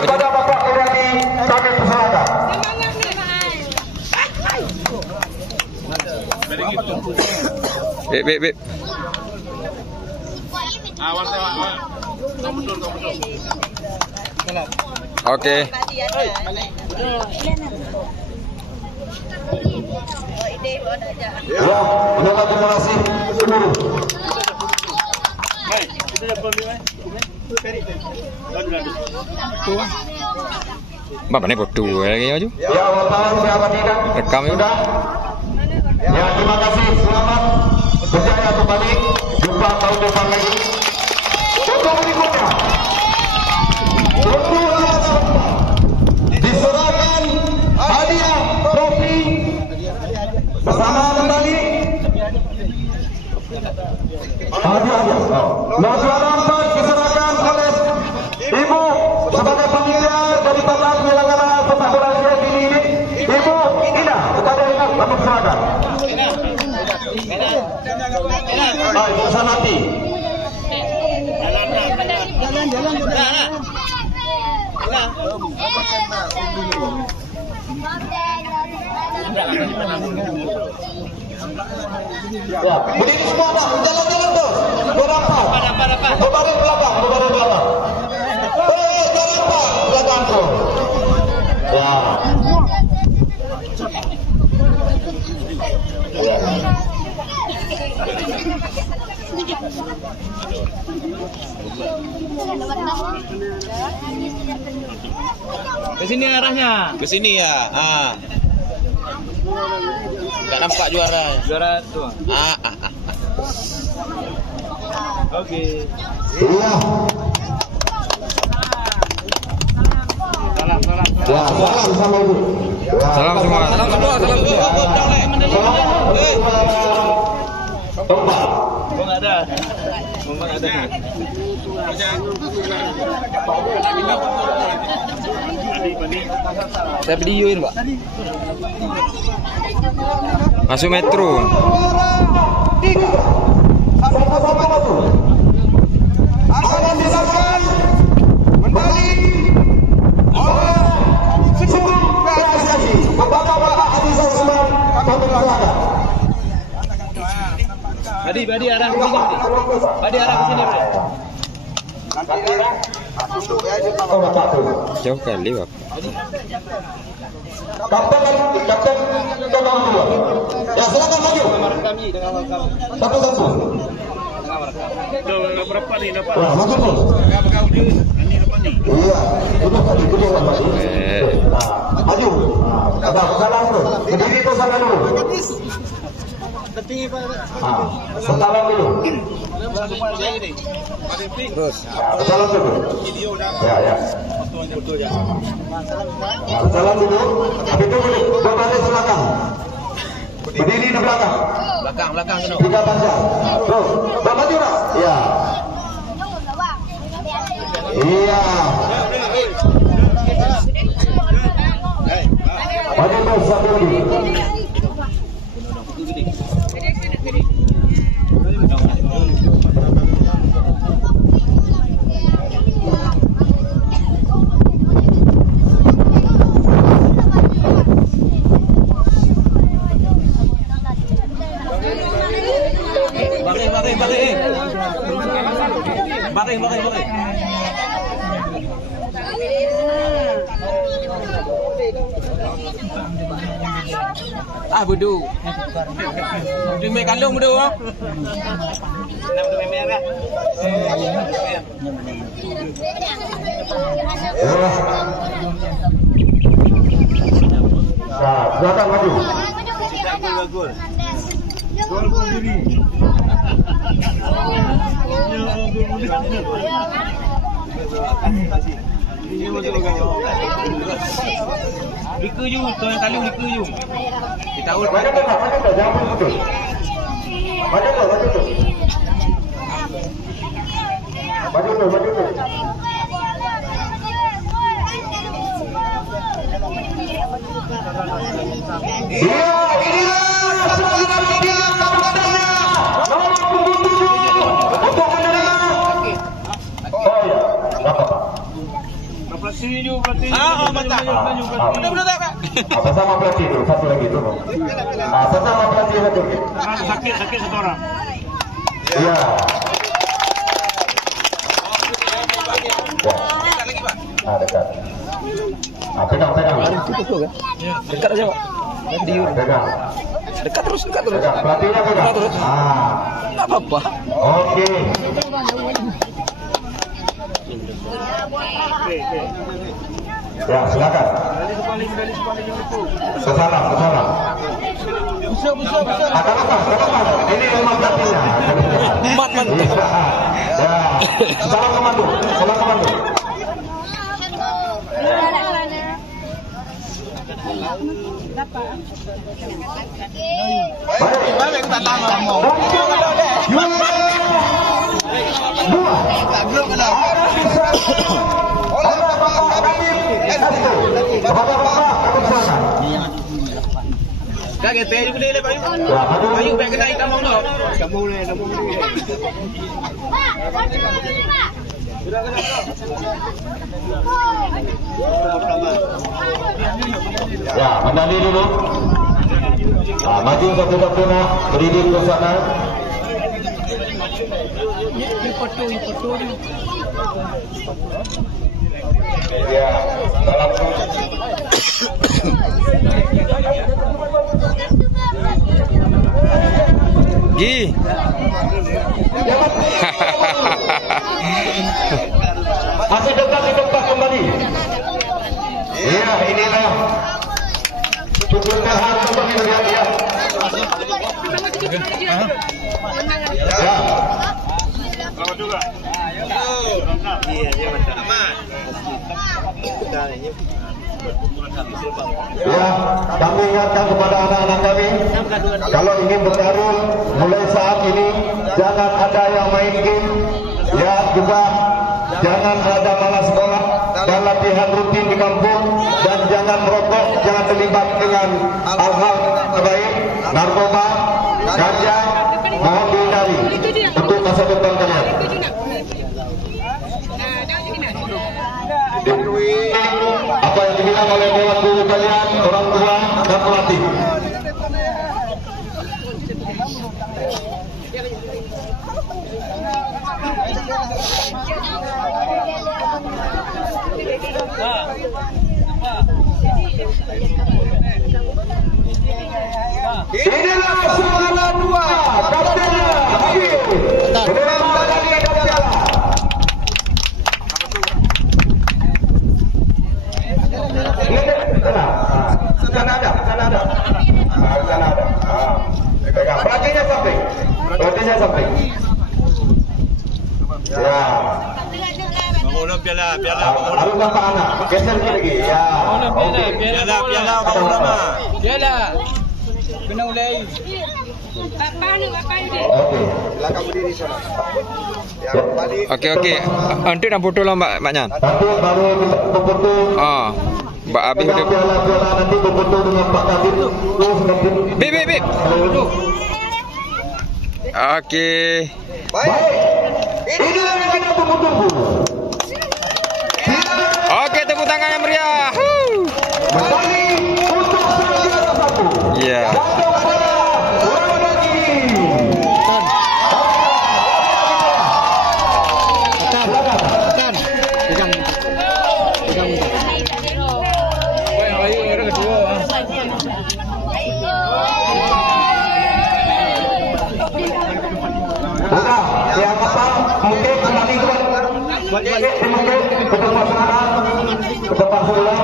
kepada Bapak Kedati kami persilakan. Beb. Oke. Ya, terima kasih seluruh. Bapak ini bodoh lagi aja. Ya, wartawan siapa tidak? Rekam ya. Sudah. Ya, terima kasih. Selamat berjaya kembali. Jumpa tahun depan lagi. Untuk berikutnya, diserahkan hadiah trofi bersama kembali. Hadiah. Nah, juara 4 diserahkan oleh Ibu sebagai panitia dari Bapak penyelenggara sepak bola ini. Ibu Ina, kepada Ibu kami silakan. Ibu Sanati. Ya, berdiri semua Pak, jalan-jalan terus. Berapa? Berbaring belakang. Jalan Pak, belakang tuh. Ya. Ke sini arahnya. Ke sini ya. Enggak nampak juara. Juara tuh. Oke. Iya. Ya, salam sama Ibu. Salam semua. Salam semua. Tempat. Enggak ada. Saya videoin, Pak. Masuk metro. Sama-sama maju. Akan disampaikan kembali oleh seluruh PSSI. Bapak-bapak Adisa Usman kami persilakan. Badi arah ke sini. Badi arah ke sini, Bro. Jauh kali, Bapak. Kapten nomor 2. Ya, silakan maju. Satu-satu. Berapa nih dapat? Wah, maju terus. Iya, itu dia Pak. Nah, maju. Salam terus. Berdiri terus salam dulu. Salam dulu. Terus. Salam dulu. Ya. Salam dulu. Habis itu berbalik belakang. Berdiri di belakang. Belakang kena. 3 panjang. Terus, maju nak? Iya. Iya. Maju terus satu lagi. Baring. Bodoh. Cuma kalung bodoh. Silakan maju. Dikeju, tuan kalung dikeju. Kita ul. Maju tuh, jangan putus. Maju tuh. Iya, inilah sebuah media kabupatennya. Nomor 27 untuk menerima. Oh ya, apa? mantap. Benar-benar tak, Pak? Sesama pelatih dulu, satu lagi dulu. Sesama pelatih satu. Sakit satu orang. Iya. Dekat lagi, Pak. Dekat. Pegang. Dekat aja, Pak. Pegang. Dekat terus. Pegang. Pelatihnya pegang. Enggak apa-apa. Oke. Ya, silakan. Kesalam. Akan apa? Ini memang pelatihnya. Mantap. Ya. Salam komando. Balik tak tahu. Dah kita juga boleh Pak. Ayo baik kena hitam mau tak? Ya, medali dulu. Maju satu-satu nak berdiri ke sana. Ya, salam. Gi. Masih dekat di tempat kembali. Iya, inilah cukup tahan untuk melihat dia. Ya. Selamat juga. Ya, kami ingatkan kepada anak-anak kami, kalau ingin bertarung mulai saat ini jangan ada yang main game, ya juga jangan ada malas sekolah dan latihan rutin di kampung, dan jangan merokok, jangan terlibat dengan hal-hal terbaik, narkoba, ganja, mohon dihindari untuk masa depan kalian. Apa yang dibilang oleh dewan guru kalian, orang tua dan pelatih. Inilah suara dua kaptennya Habib. Bendera medali dan piala. Sana ada. Pelatihnya samping. Ya. Bangun piala. Harus nampak anak. Geser lagi. Ya. Piala bangun nama. Piala. Kena ulai. Oke. Belakang berdiri sana. Ya. Oke. Nanti nak foto lah Mbak Nyan. Nanti baru berfoto. Mbak Abi udah. Piala nanti berfoto dengan Pak Kabir. Bip. Oke. Baik. Inilah yang kita tunggu-tunggu. Oke, tepuk tangan yang meriah. Medali untuk juara satu. Iya. Yang apa? Mungkin kembali ke tempat sebelah.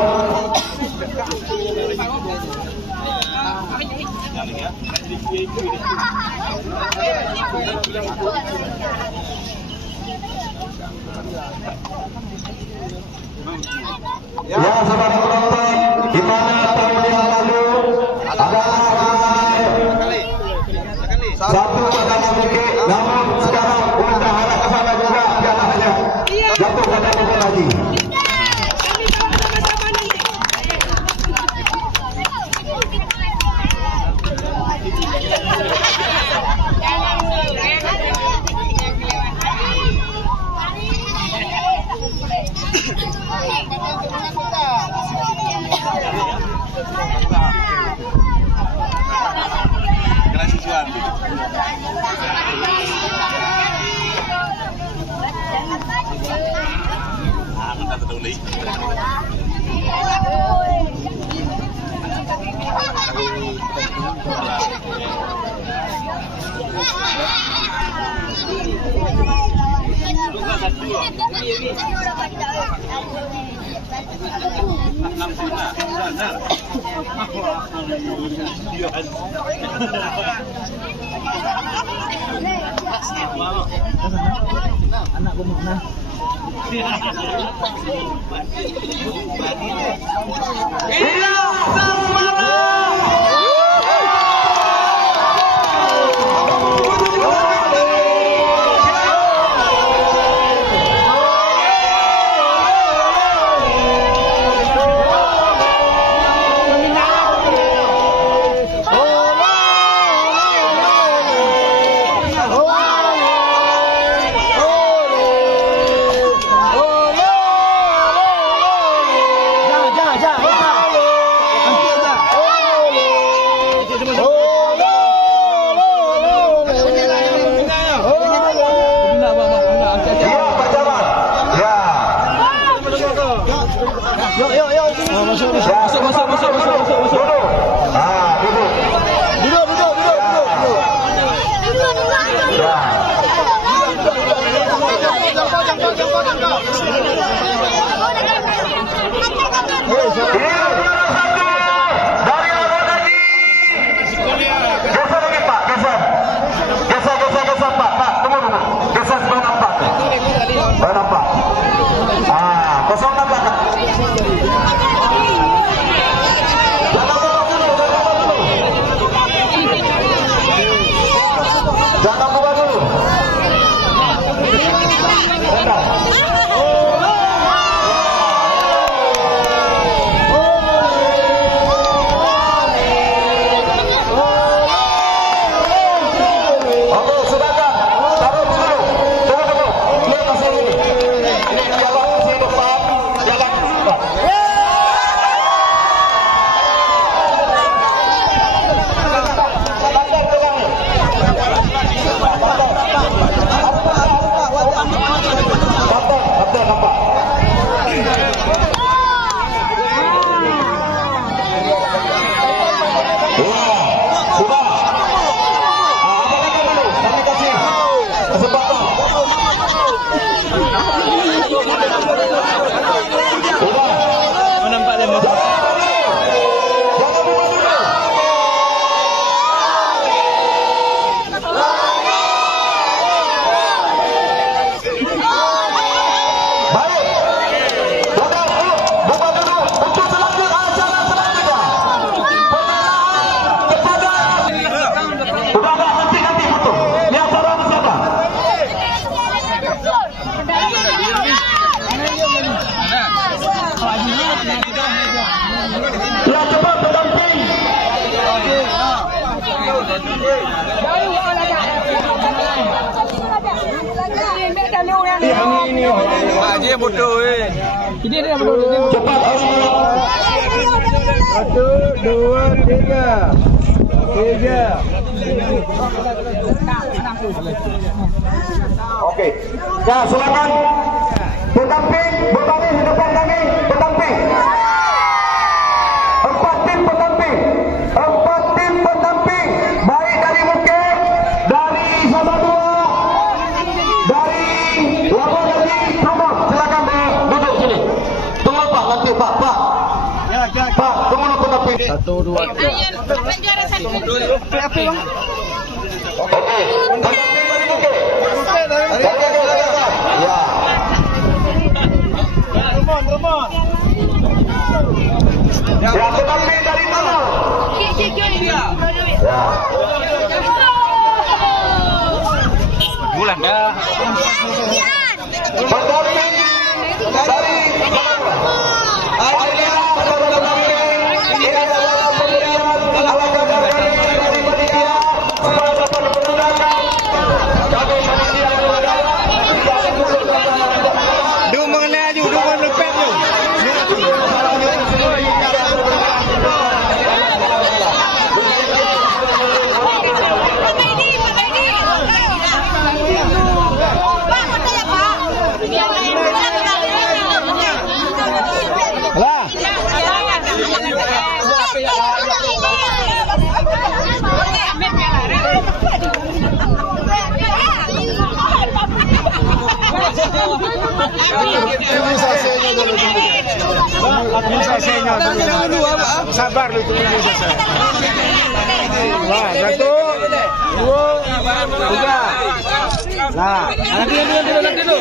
Ya, saudara penonton, di mana tahun yang lalu ada satu pada mungkin, namun sekarang udah harap ke sana juga pialanya jatuh pada bukan lagi. Anak kumuna. Jangan buka dulu. Dia bodoh Ini dia bodoh. Cepat. 1, 2, 3. Oke. Ya, silakan. Pendamping, berbaris di depan kami. Pendamping. 4 tim pendamping. 4 tim pendamping. Baik dari Bukit, dari Sabadua, dari Labuan Lagi, Tromol. Silakan duduk sini. Tunggu Pak, nanti Pak. Pak, tunggu pendamping. 1, 2, 3. Oke. Pendamping dari Bukit. Ya. Ya, pendamping dari mana? Ya. bulan dah. Pendamping dari Sabar lu tunggu selesai. Wah, 1, 2, 3. Nah, nanti dulu.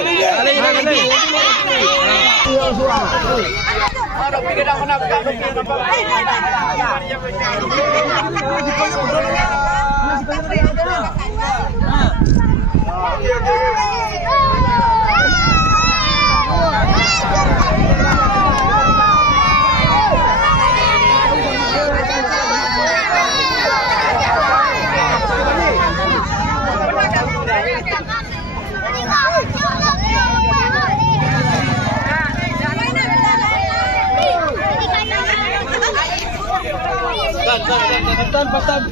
Pastan.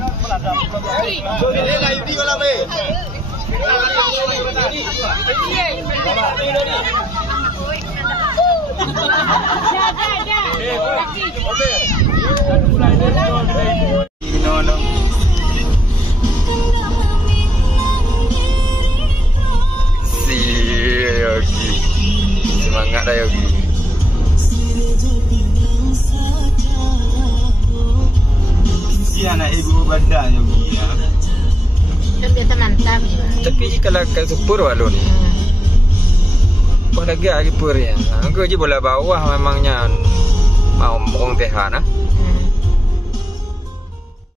Semangat dah Yogi. Si anak ibu badan Yogi ya. Kan biasa mantap. Tapi kalau kat super walau ni. Apa lagi lagi pur ya. Aku je bola bawah memangnya mau orang tehan ah.